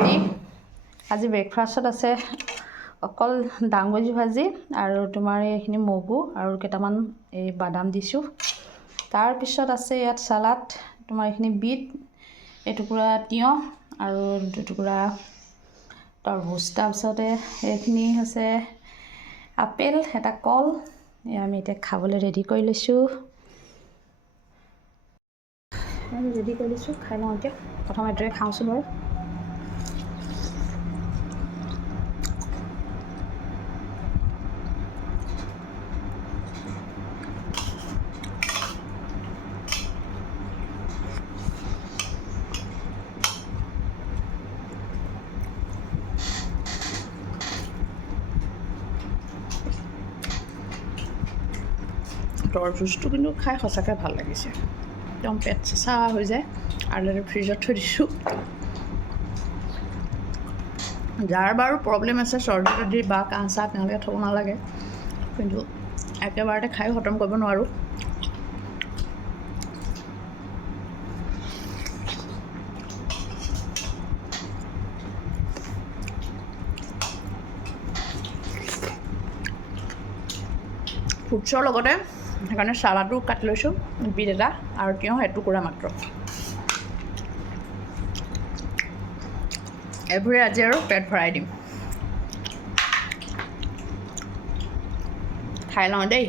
ready আজি ব্ৰেকফাষ্টত আছে অকল দাংবডি ভাজি আৰু তোমাৰ এইখিনি মগু আৰু কেইটামান এই বাদাম দিছোঁ তাৰপিছত আছে ইয়াত সালাড তোমাৰ এইখিনি বিট এটুকুৰা তিয়হ আৰু দুটুকুৰা তৰমুজ তাৰপিছতে এইখিনি হৈছে আপেল এটা কল আমি এতিয়া খাবলৈ ৰেডি কৰি লৈছোঁ খাই লওঁ এতিয়া প্ৰথম এইটোৱে খাওঁচোন বাৰু তৰমুজটো কিন্তু খাই সঁচাকৈ ভাল লাগিছে একদম পেট চেঁচা হৈ যায় আৰু ফ্ৰিজত থৈ দিছোঁ যাৰ বাৰু প্ৰব্লেম আছে চৰ্দি তৰ্দি বা কাহ চাহ তেওঁলোকে থ'ব নালাগে কিন্তু একেবাৰতে খাই খতম কৰিব নোৱাৰোঁ ফ্ৰুটছৰ লগতে সেইকাৰণে চালাডো কাটি লৈছোঁ বিট এটা আৰু তিয়ঁহ এটুকুৰা মাত্ৰ এইবোৰে আজি আৰু পেট ভৰাই দিম খাই লওঁ দেই